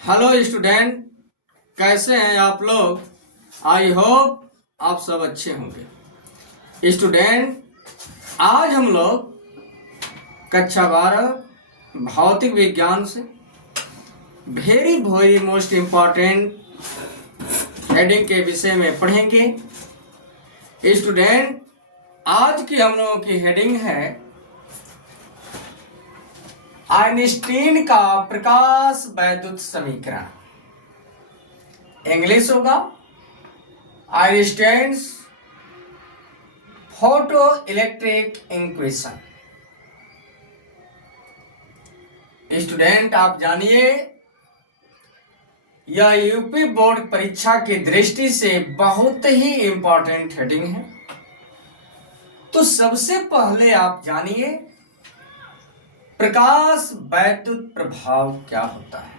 Hello student, कैसे हैं आप लोग। आई होप आप सब अच्छे होंगे। स्टूडेंट, आज हम लोग कक्षा 12 भौतिक विज्ञान से very very most important heading के विषय में पढ़ेंगे। स्टूडेंट, आज की हम लोगों की हेडिंग है आइंस्टीन का प्रकाश वैद्युत समीकरण। इंग्लिश होगा Einstein's photo electric equation. Student, आप जानिए यह यूपी बोर्ड परीक्षा की दृष्टि से बहुत ही इंपॉर्टेंट हेडिंग है। तो सबसे पहले आप जानिए प्रकाश वैद्युत प्रभाव क्या होता है।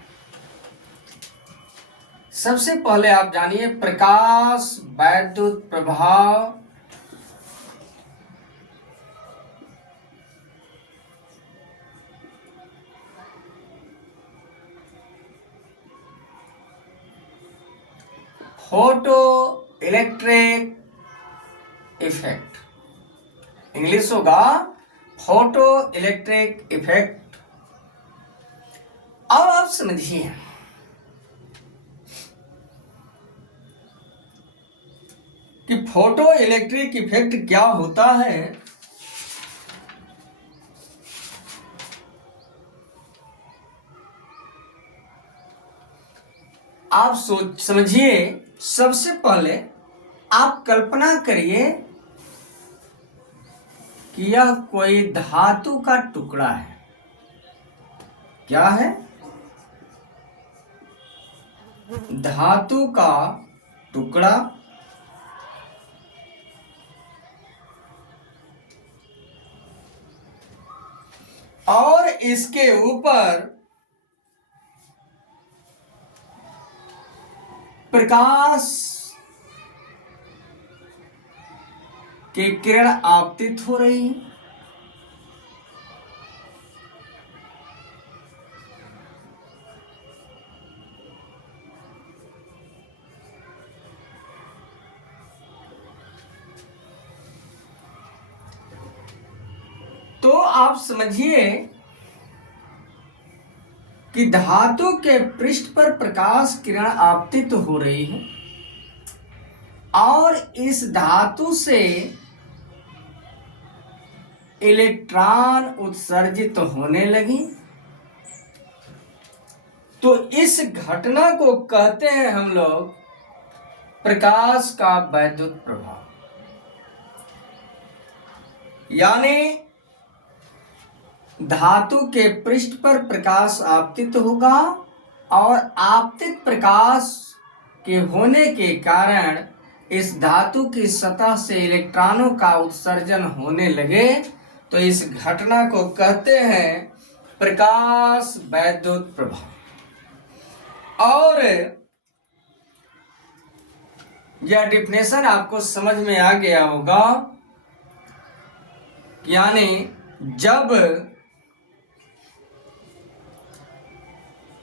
सबसे पहले आप जानिए प्रकाश वैद्युत प्रभाव फोटो इलेक्ट्रिक इफेक्ट। इंग्लिश होगा फोटो इलेक्ट्रिक इफेक्ट। अब आप समझिए कि फोटो इलेक्ट्रिक इफेक्ट क्या होता है। आप सोच समझिए। सबसे पहले आप कल्पना करिए कि यह कोई धातु का टुकड़ा है। क्या है? धातु का टुकड़ा। और इसके ऊपर प्रकाश की किरण आपतित हो रही है। तो आप समझिए कि धातु के पृष्ठ पर प्रकाश किरण आपतित हो रही है और इस धातु से इलेक्ट्रॉन उत्सर्जित होने लगी। तो इस घटना को कहते हैं हम लोग प्रकाश का वैद्युत प्रभाव। यानी धातु के पृष्ठ पर प्रकाश आपतित होगा और आपतित प्रकाश के होने के कारण इस धातु की सतह से इलेक्ट्रॉनों का उत्सर्जन होने लगे। तो इस घटना को कहते हैं प्रकाश वैद्युत प्रभाव। और यह डिफिनेशन आपको समझ में आ गया होगा। यानी जब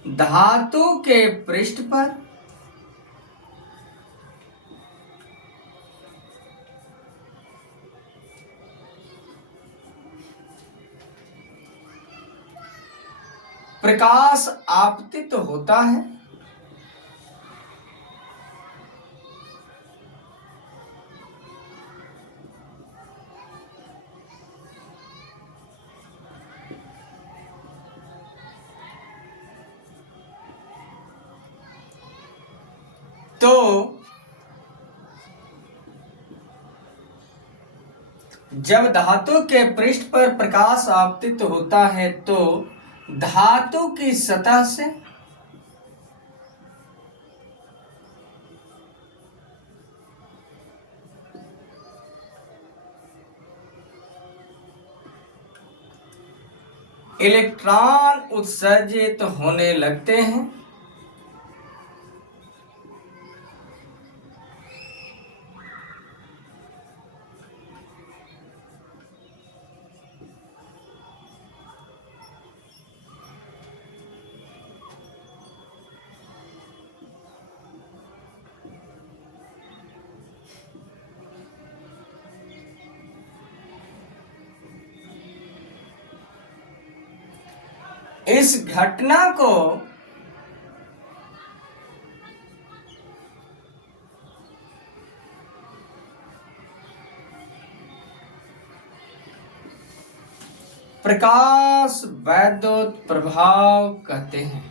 धातु के पृष्ठ पर प्रकाश आपतित होता है तो जब धातु के पृष्ठ पर प्रकाश आपतित होता है तो धातु की सतह से इलेक्ट्रॉन उत्सर्जित होने लगते हैं। इस घटना को प्रकाश वैद्युत प्रभाव कहते हैं।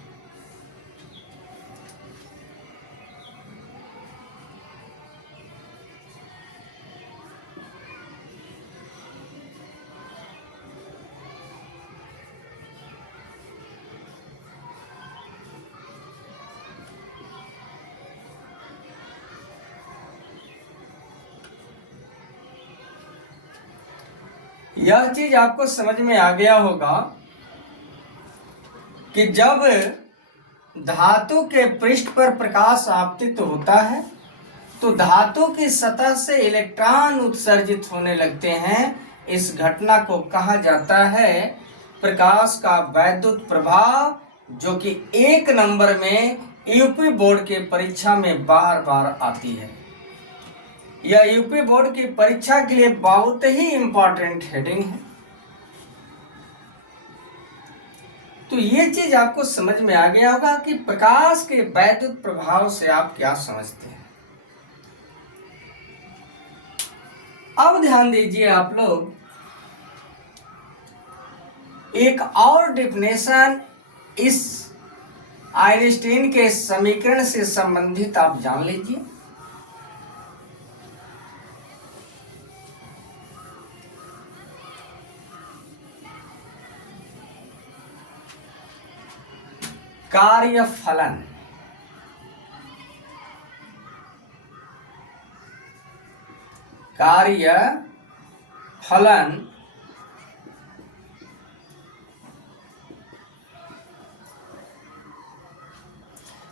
यह चीज आपको समझ में आ गया होगा कि जब धातु के पृष्ठ पर प्रकाश आपतित होता है तो धातु की सतह से इलेक्ट्रॉन उत्सर्जित होने लगते हैं। इस घटना को कहा जाता है प्रकाश का वैद्युत प्रभाव, जो कि 1 नंबर में यूपी बोर्ड के परीक्षा में बार बार आती है। यह यूपी बोर्ड की परीक्षा के लिए बहुत ही इंपॉर्टेंट हेडिंग है। तो ये चीज आपको समझ में आ गया होगा कि प्रकाश के वैद्युत प्रभाव से आप क्या समझते हैं। अब ध्यान दीजिए आप लोग, एक और डेफिनेशन इस आइंस्टीन के समीकरण से संबंधित आप जान लीजिए। कार्यफलन। कार्यफलन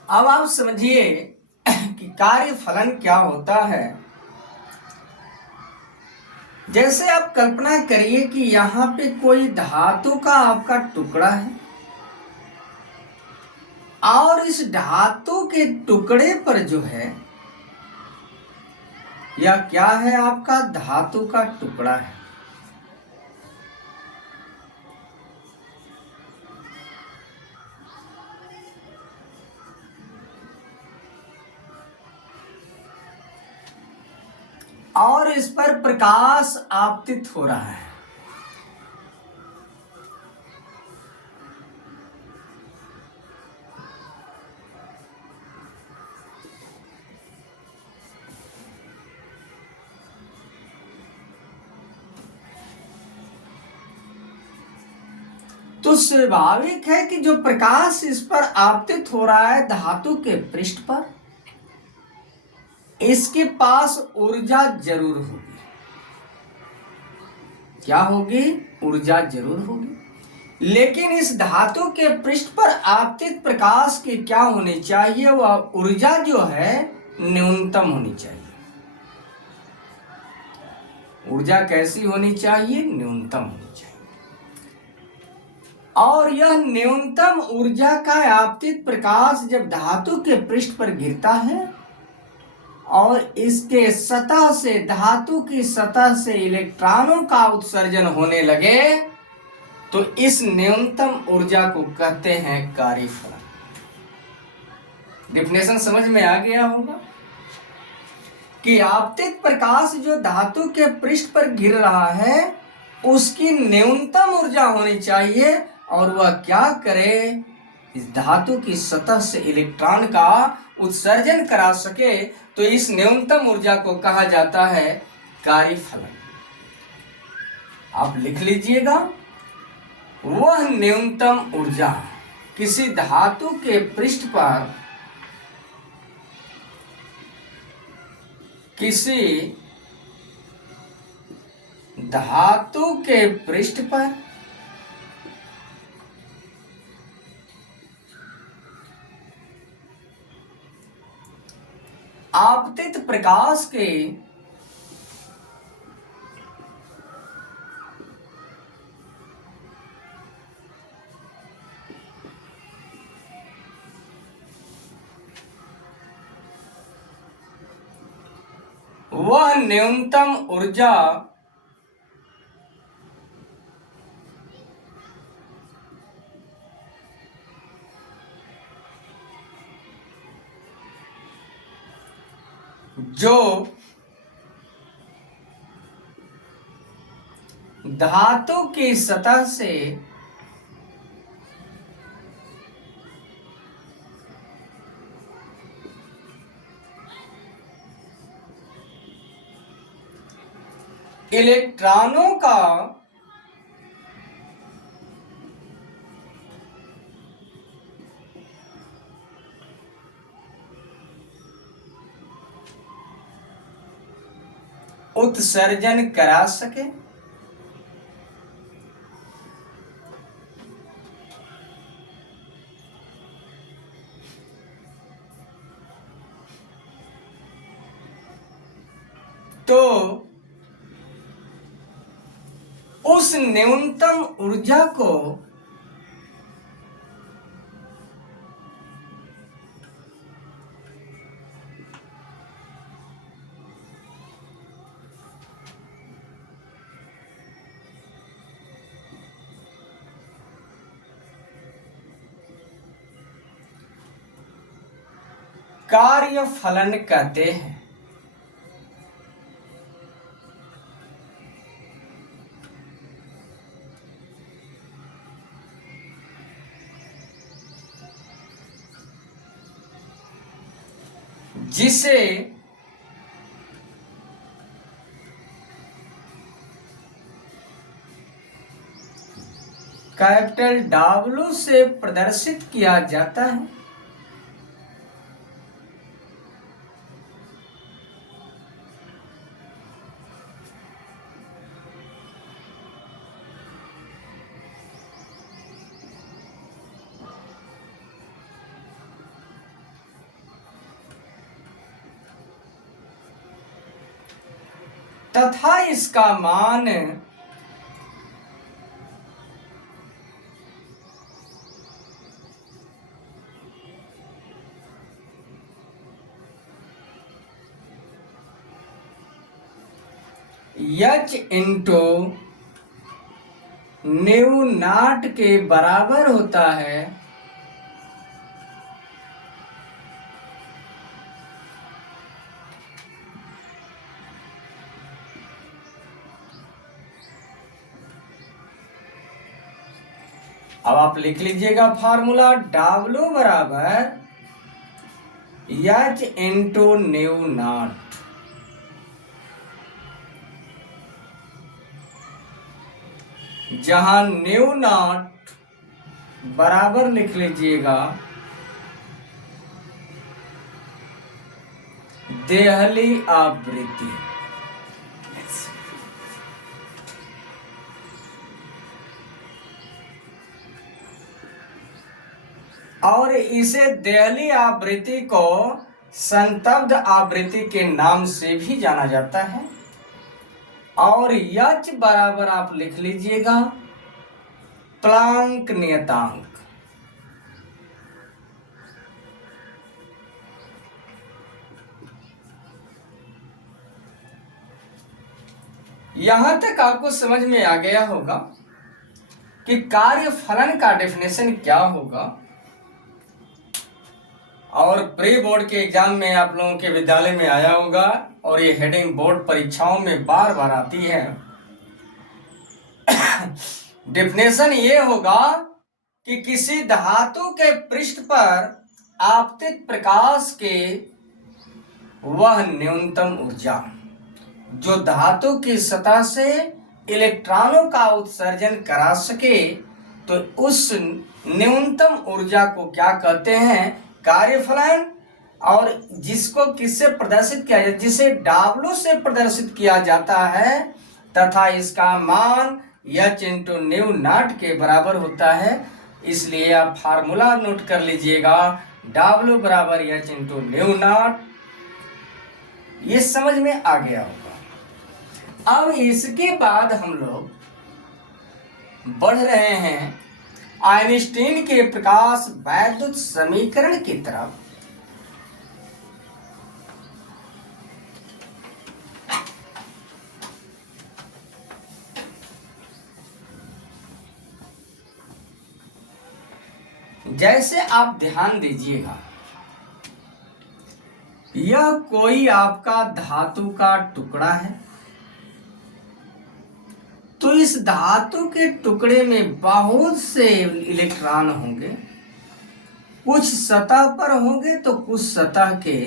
अब आप समझिए कि कार्यफलन क्या होता है। जैसे आप कल्पना करिए कि यहाँ पे कोई धातु का आपका टुकड़ा है और इस धातु के टुकड़े पर जो है, यह क्या है, आपका धातु का टुकड़ा है। और इस पर प्रकाश आपतित हो रहा है। तो स्वाभाविक है कि जो प्रकाश इस पर आपतित हो रहा है धातु के पृष्ठ पर, इसके पास ऊर्जा जरूर होगी। क्या होगी? ऊर्जा जरूर होगी। लेकिन इस धातु के पृष्ठ पर आपतित प्रकाश की क्या होनी चाहिए? वह ऊर्जा जो है न्यूनतम होनी चाहिए। ऊर्जा कैसी होनी चाहिए? न्यूनतम होनी चाहिए। और यह न्यूनतम ऊर्जा का आपतित प्रकाश जब धातु के पृष्ठ पर गिरता है और इसके सतह से, धातु की सतह से इलेक्ट्रॉनों का उत्सर्जन होने लगे तो इस न्यूनतम ऊर्जा को कहते हैं कार्यफलन। डेफिनेशन समझ में आ गया होगा कि आपतित प्रकाश जो धातु के पृष्ठ पर गिर रहा है उसकी न्यूनतम ऊर्जा होनी चाहिए और वह क्या करे? इस धातु की सतह से इलेक्ट्रॉन का उत्सर्जन करा सके। तो इस न्यूनतम ऊर्जा को कहा जाता है कार्यफलन। आप लिख लीजिएगा, वह न्यूनतम ऊर्जा किसी धातु के पृष्ठ पर, किसी धातु के पृष्ठ पर आपतित प्रकाश के वह न्यूनतम ऊर्जा जो धातु की सतह से इलेक्ट्रॉनों का उत्सर्जन करा सके, तो उस न्यूनतम ऊर्जा को कार्यफलन कहते हैं। जिसे कैपिटल W से प्रदर्शित किया जाता है। तथा इसका मान H इंटू न्यू नॉट के बराबर होता है। अब आप लिख लीजिएगा फार्मूला, W बराबर H इंटू न्यू नॉट। जहां न्यू नॉट बराबर लिख लीजिएगा देहली आवृत्ति। और इसे देहली आवृत्ति को संतब्ध आवृत्ति के नाम से भी जाना जाता है। और H बराबर आप लिख लीजिएगा प्लांक नियतांक। यहां तक आपको समझ में आ गया होगा कि कार्यफलन का डेफिनेशन क्या होगा। और प्री बोर्ड के एग्जाम में आप लोगों के विद्यालय में आया होगा और ये हेडिंग बोर्ड परीक्षाओं में बार बार आती है। डेफिनेशन ये होगा कि किसी धातु के पृष्ठ पर आपतित प्रकाश के वह न्यूनतम ऊर्जा जो धातु की सतह से इलेक्ट्रॉनों का उत्सर्जन करा सके, तो उस न्यूनतम ऊर्जा को क्या कहते हैं, कार्यफलन। और जिसको किससे प्रदर्शित किया जाता है, जिसे W से प्रदर्शित किया जाता है, तथा इसका मान H इंटू न्यू नॉट के बराबर होता है। इसलिए आप फार्मूला नोट कर लीजिएगा, W बराबर H इंटू न्यू नॉट। ये समझ में आ गया होगा। अब इसके बाद हम लोग बढ़ रहे हैं आइंस्टीन के प्रकाश वैद्युत समीकरण की तरफ। जैसे आप ध्यान दीजिएगा यह कोई आपका धातु का टुकड़ा है, तो इस धातु के टुकड़े में बहुत से इलेक्ट्रॉन होंगे, कुछ सतह पर होंगे तो कुछ सतह के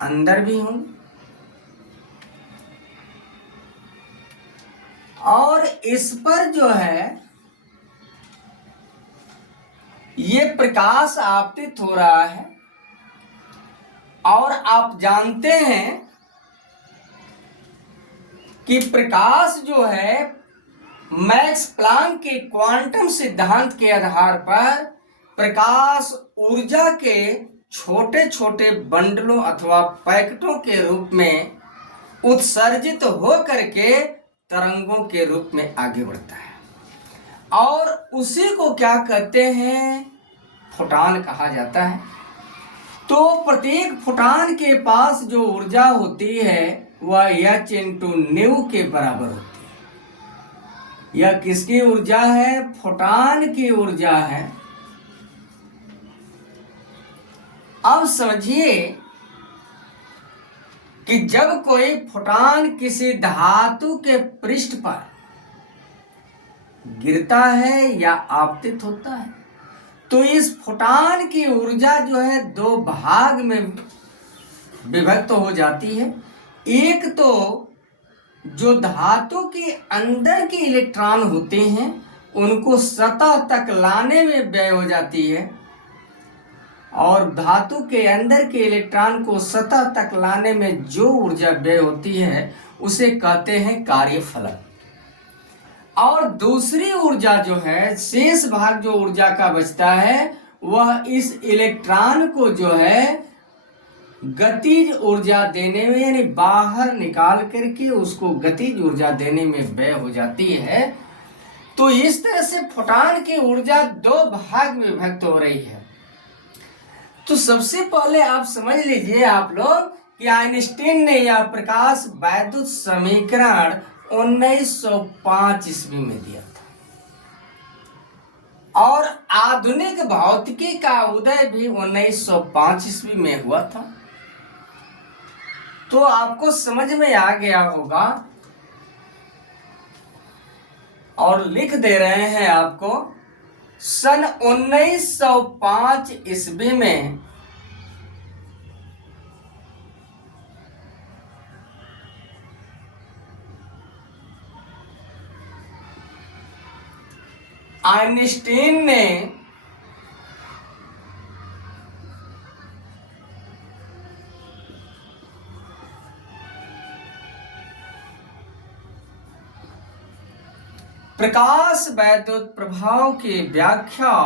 अंदर भी होंगे, और इस पर जो है ये प्रकाश आपतित हो रहा है। और आप जानते हैं कि प्रकाश जो है मैक्स प्लांक के क्वांटम सिद्धांत के आधार पर प्रकाश ऊर्जा के छोटे छोटे बंडलों अथवा पैकेटों के रूप में उत्सर्जित हो करके तरंगों के रूप में आगे बढ़ता है, और उसी को क्या कहते हैं, फोटॉन कहा जाता है। तो प्रत्येक फोटॉन के पास जो ऊर्जा होती है वह h इंटू न्यू के बराबर होती है। यह किसकी ऊर्जा है? फोटॉन की ऊर्जा है। अब समझिए कि जब कोई फोटॉन किसी धातु के पृष्ठ पर गिरता है या आपतित होता है, तो इस फोटॉन की ऊर्जा जो है दो भाग में विभक्त हो जाती है। एक तो जो धातु के अंदर के इलेक्ट्रॉन होते हैं उनको सतह तक लाने में व्यय हो जाती है, और धातु के अंदर के इलेक्ट्रॉन को सतह तक लाने में जो ऊर्जा व्यय होती है उसे कहते हैं कार्यफलन। और दूसरी ऊर्जा जो है, शेष भाग जो ऊर्जा का बचता है, वह इस इलेक्ट्रॉन को जो है गतिज ऊर्जा देने में, यानी बाहर निकाल करके उसको गतिज ऊर्जा देने में व्यय हो जाती है। तो इस तरह से फोटॉन की ऊर्जा दो भाग में विभक्त हो रही है। तो सबसे पहले आप समझ लीजिए आप लोग कि आइंस्टीन ने यह प्रकाश वैद्युत समीकरण 1905 ईस्वी में दिया था, और आधुनिक भौतिकी का उदय भी 1905 ईस्वी में हुआ था। तो आपको समझ में आ गया होगा, और लिख दे रहे हैं आपको, सन 1905 ईस्वी में आइंस्टीन ने प्रकाश वैद्युत प्रभाव की व्याख्या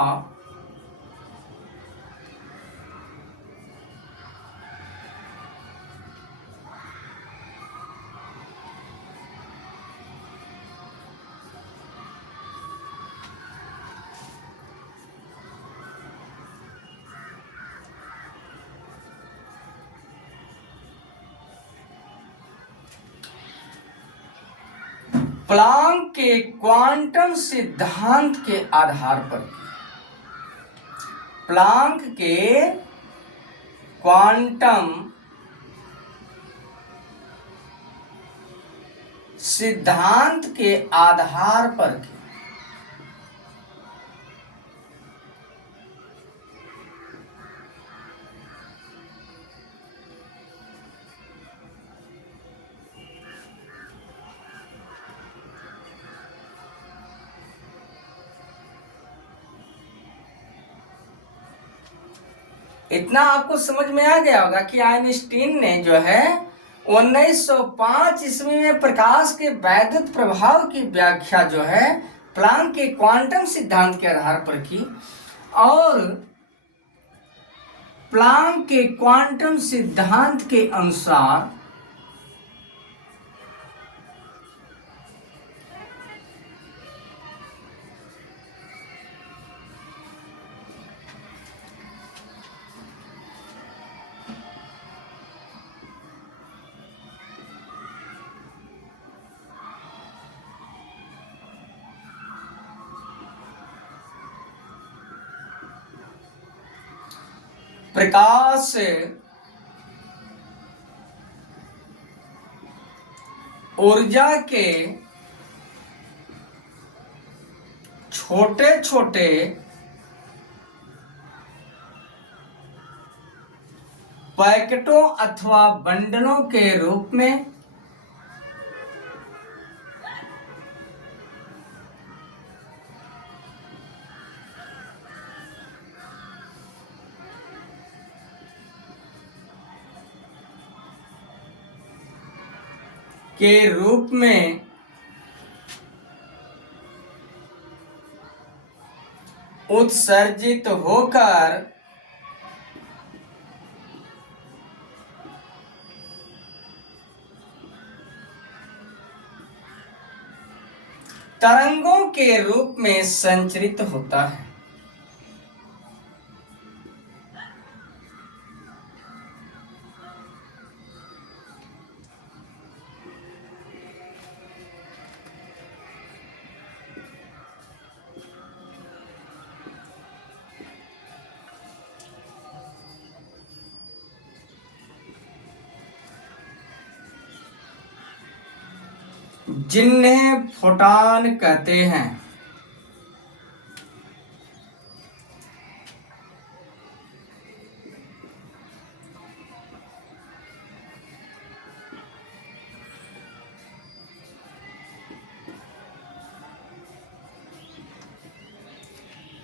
प्लांक के क्वांटम सिद्धांत के आधार पर, प्लांक के क्वांटम सिद्धांत के आधार पर इतना आपको समझ में आ गया होगा कि आइंस्टीन ने जो है 1905 ईस्वी में प्रकाश के वैद्युत प्रभाव की व्याख्या जो है प्लांक के क्वांटम सिद्धांत के आधार पर की, और प्लांक के क्वांटम सिद्धांत के अनुसार प्रकाश ऊर्जा के छोटे छोटे पैकेटों अथवा बंडलों के रूप में उत्सर्जित होकर तरंगों के रूप में संचरित होता है। जिन्हें फोटॉन कहते हैं।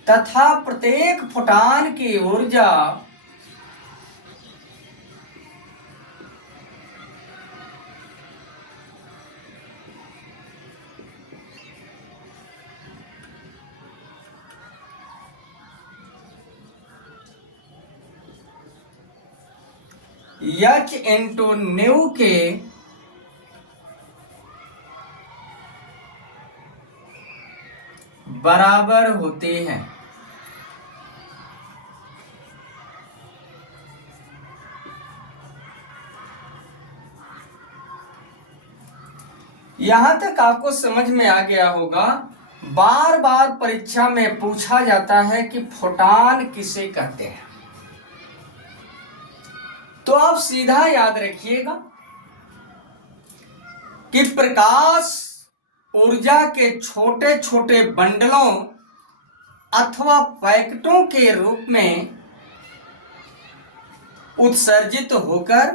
तथा प्रत्येक फोटॉन की ऊर्जा h इंटू न्यू के बराबर होती है। यहां तक आपको समझ में आ गया होगा। बार बार परीक्षा में पूछा जाता है कि फोटॉन किसे कहते हैं, तो आप सीधा याद रखिएगा कि प्रकाश ऊर्जा के छोटे छोटे बंडलों अथवा पैकेटों के रूप में उत्सर्जित होकर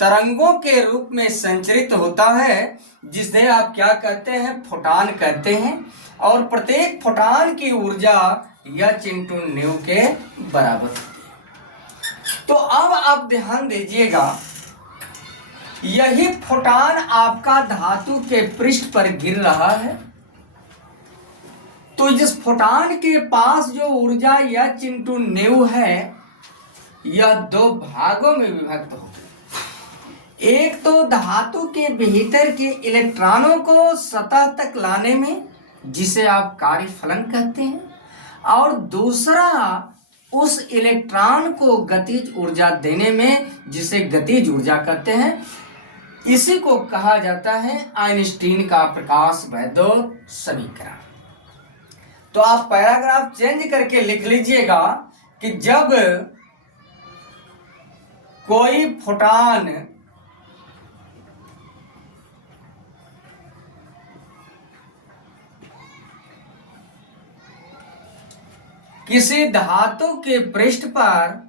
तरंगों के रूप में संचरित होता है, जिसे आप क्या कहते हैं, फोटॉन कहते हैं। और प्रत्येक फोटॉन की ऊर्जा h इंटू न्यू के बराबर होती है। तो अब आप ध्यान दीजिएगा, यही फोटॉन आपका धातु के पृष्ठ पर गिर रहा है, तो जिस फोटॉन के पास जो ऊर्जा h इंटू न्यू है, यह दो भागों में विभक्त हो गई। एक तो धातु के भीतर के इलेक्ट्रॉनों को सतह तक लाने में, जिसे आप कार्य फलन कहते हैं, और दूसरा उस इलेक्ट्रॉन को गतिज ऊर्जा देने में, जिसे गतिज ऊर्जा कहते हैं। इसी को कहा जाता है आइंस्टीन का प्रकाश वैद्युत समीकरण। तो आप पैराग्राफ चेंज करके लिख लीजिएगा कि जब कोई फोटॉन किसी धातु के पृष्ठ पर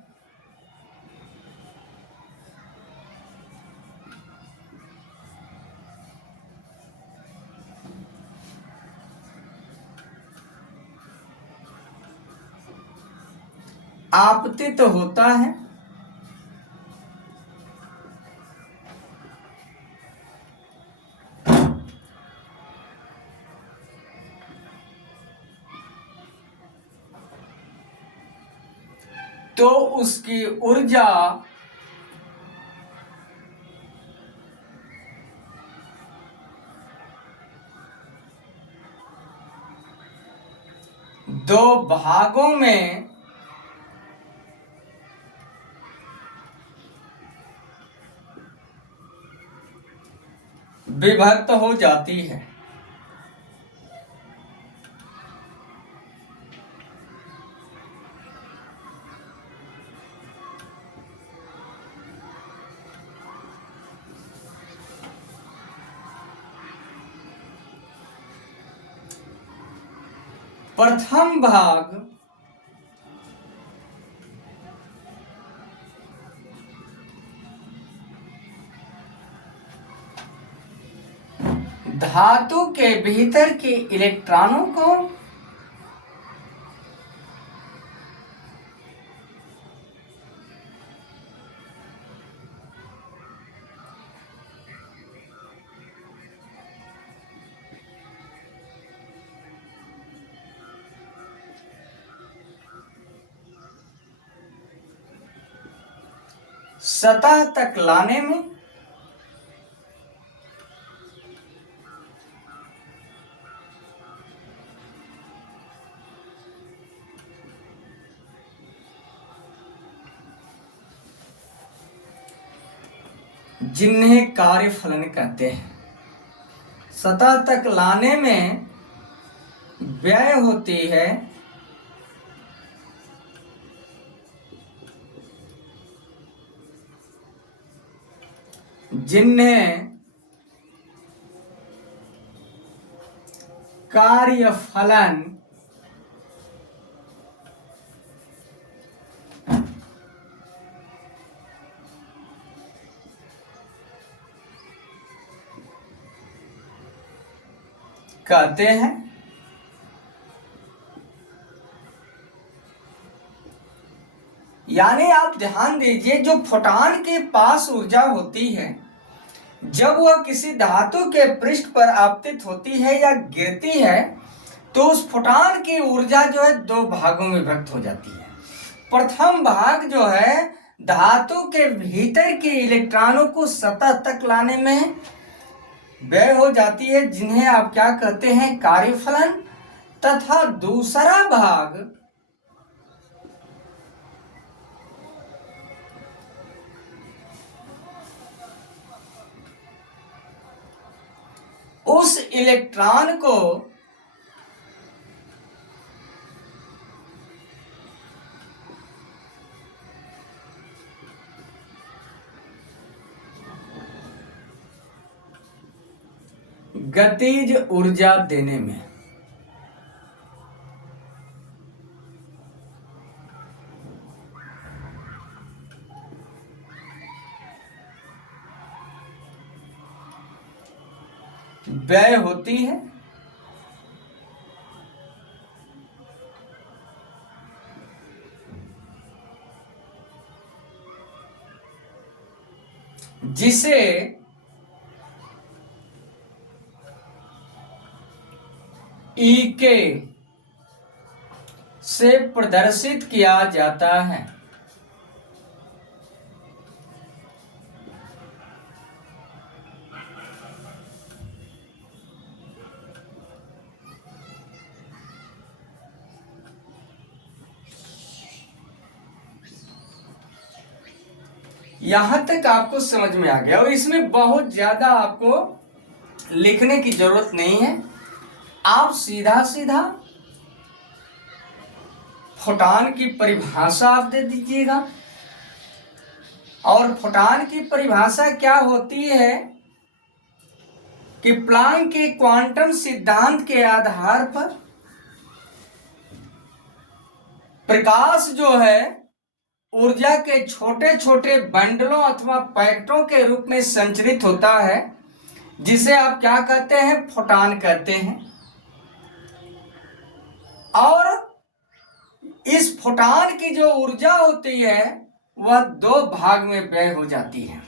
आपतित होता है, तो उसकी ऊर्जा दो भागों में विभक्त हो जाती है। प्रथम भाग धातु के भीतर के इलेक्ट्रॉनों को सतह तक लाने में जिन्हें कार्यफलन कहते हैं, सतह तक लाने में व्यय होती है जिन्हें कार्यफलन कहते हैं। यानी आप ध्यान दीजिए, जो फोटॉन के पास ऊर्जा होती है जब वह किसी धातु के पृष्ठ पर आपतित होती है या गिरती है, तो उस फोटॉन की ऊर्जा जो है दो भागों में विभक्त हो जाती है। प्रथम भाग जो है धातु के भीतर के इलेक्ट्रॉनों को सतह तक लाने में व्यय हो जाती है, जिन्हें आप क्या कहते हैं, कार्यफलन। तथा दूसरा भाग उस इलेक्ट्रॉन को गतिज ऊर्जा देने में व्यय होती है। जिसे ईके से प्रदर्शित किया जाता है। यहां तक आपको समझ में आ गया, और इसमें बहुत ज्यादा आपको लिखने की जरूरत नहीं है। आप सीधा सीधा फोटॉन की परिभाषा आप दे दीजिएगा। और फोटॉन की परिभाषा क्या होती है कि प्लैंक के क्वांटम सिद्धांत के आधार पर प्रकाश जो है ऊर्जा के छोटे छोटे बंडलों अथवा पैकेटों के रूप में संचरित होता है, जिसे आप क्या कहते हैं, फोटॉन कहते हैं। और इस फोटॉन की जो ऊर्जा होती है वह दो भाग में व्यय हो जाती है।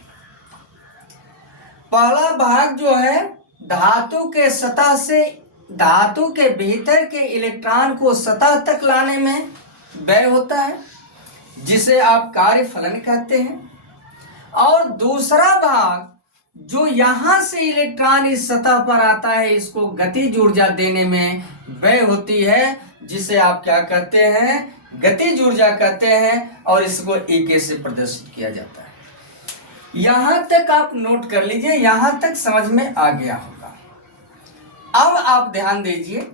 पहला भाग जो है धातु के सतह से धातु के भीतर के इलेक्ट्रॉन को सतह तक लाने में व्यय होता है, जिसे आप कार्यफलन कहते हैं। और दूसरा भाग जो यहां से इलेक्ट्रॉन इस सतह पर आता है, इसको गतिज ऊर्जा देने में व्यय होती है, जिसे आप क्या कहते हैं, गतिज ऊर्जा कहते हैं। और इसको ईके से प्रदर्शित किया जाता है। यहां तक आप नोट कर लीजिए, यहां तक समझ में आ गया होगा। अब आप ध्यान दीजिए,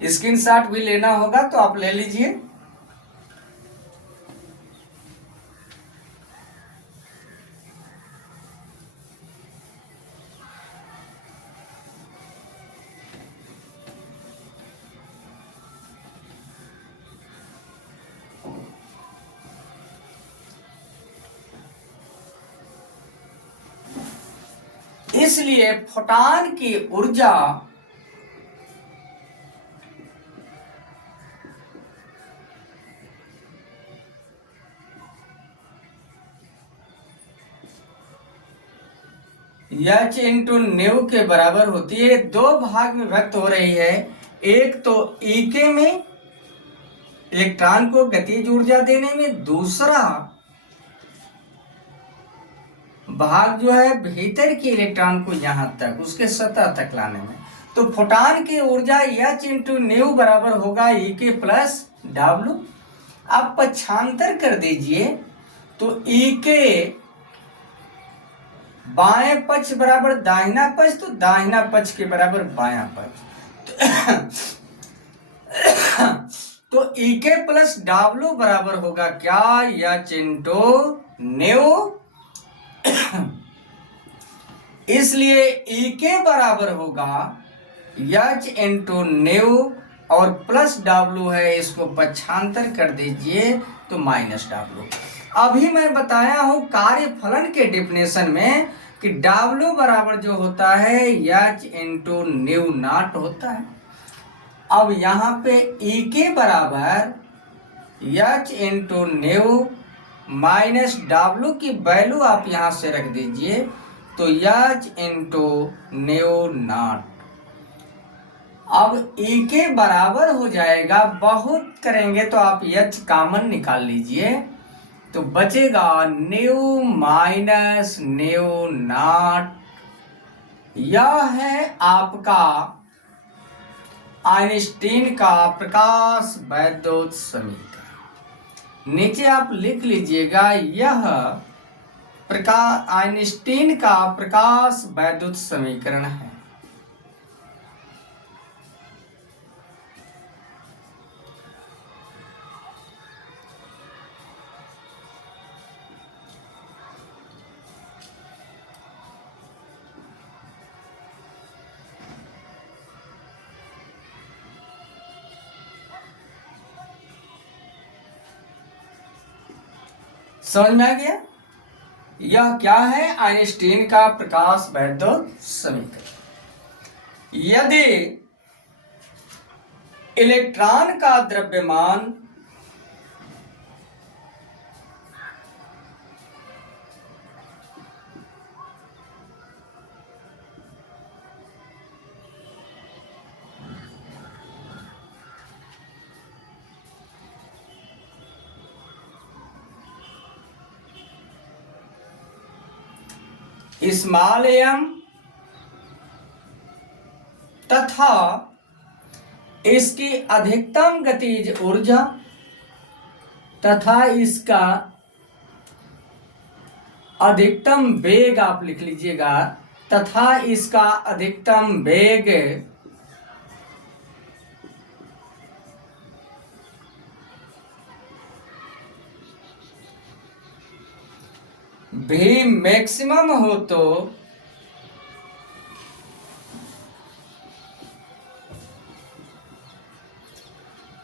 स्क्रीनशॉट भी लेना होगा तो आप ले लीजिए। इसलिए फोटॉन की ऊर्जा एच इंटू न्यू के बराबर होती है। दो भाग में व्यक्त हो रही है, एक तो ईके में इलेक्ट्रॉन को गतिज ऊर्जा देने में, दूसरा भाग जो है भीतर के इलेक्ट्रॉन को यहां तक उसके सतह तक लाने में। तो फोटॉन की ऊर्जा एच इंटू न्यू बराबर होगा ई के प्लस डब्ल्यू। आप पक्षांतर कर दीजिए तो ई के बाएं पक्ष बराबर दाहिना पक्ष, तो दाहिना पक्ष के बराबर बायां पक्ष। तो ई के प्लस डब्ल्यू बराबर होगा क्या, एच इंटू न्यू। इसलिए ई के बराबर होगा एच इंटू न्यू और प्लस डब्ल्यू है, इसको पक्षांतर कर दीजिए तो माइनस डब्ल्यू। अभी मैं बताया हूं कार्यफलन के डिफिनेशन में कि डब्ल्यू बराबर जो होता है एच इंटू न्यू नॉट होता है। अब यहाँ पे ई के बराबर H into new minus W की वैल्यू आप यहाँ से रख दीजिए तो एच इंटू न्यू नॉट। अब ई के बराबर हो जाएगा, बहुत करेंगे तो आप एच कॉमन निकाल लीजिए तो बचेगा न्यू माइनस न्यू नॉट। यह है आपका आइंस्टीन का प्रकाश वैद्युत समीकरण। नीचे आप लिख लीजिएगा, यह आइंस्टीन का प्रकाश वैद्युत समीकरण है। समझ में आ गया? यह क्या है? आइंस्टीन का प्रकाश वैद्युत समीकरण। यदि इलेक्ट्रॉन का द्रव्यमान स्मॉल एम तथा इसकी अधिकतम गतिज ऊर्जा तथा इसका अधिकतम वेग आप लिख लीजिएगा, तथा इसका अधिकतम वेग भी मैक्सिमम हो तो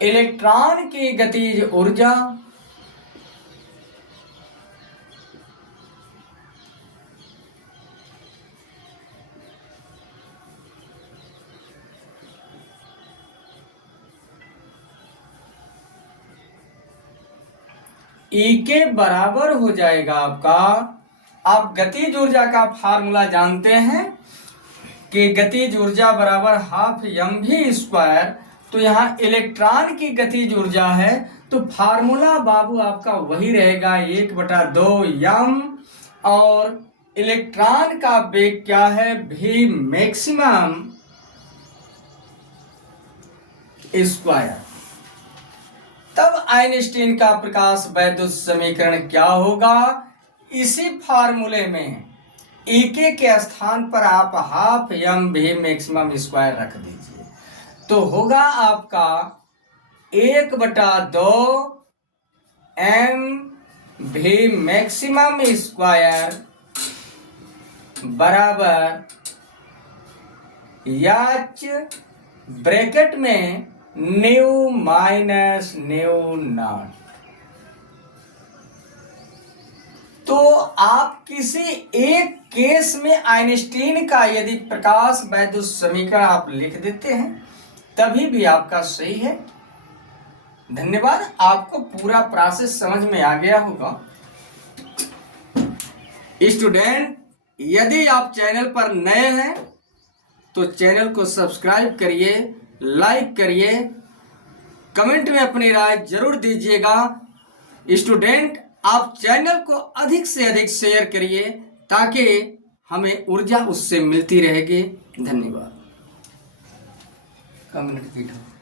इलेक्ट्रॉन की गतिज ऊर्जा ई के बराबर हो जाएगा आपका। आप गतिज ऊर्जा का फार्मूला जानते हैं कि गतिज ऊर्जा बराबर हाफ एम वी स्क्वायर। तो यहाँ इलेक्ट्रॉन की गतिज ऊर्जा है तो फार्मूला बाबू आपका वही रहेगा, 1/2 एम। और इलेक्ट्रॉन का वेग क्या है? भी मैक्सिमम स्क्वायर। तब आइंस्टीन का प्रकाश वैद्युत समीकरण क्या होगा? इसी फार्मूले में ई के स्थान पर आप हाफ एम भी मैक्सिमम स्क्वायर रख दीजिए तो होगा आपका 1/2 एम भी मैक्सिमम स्क्वायर बराबर एच ब्रैकेट में न्यू माइनस न्यू नॉट। तो आप किसी एक केस में आइंस्टीन का यदि प्रकाश वैद्युत समीकरण आप लिख देते हैं तभी भी आपका सही है। धन्यवाद। आपको पूरा प्रोसेस समझ में आ गया होगा। स्टूडेंट, यदि आप चैनल पर नए हैं तो चैनल को सब्सक्राइब करिए, लाइक करिए, कमेंट में अपनी राय जरूर दीजिएगा। स्टूडेंट, आप चैनल को अधिक से अधिक शेयर करिए ताकि हमें ऊर्जा उससे मिलती रहेगी। धन्यवाद। कमेंट कीजिए।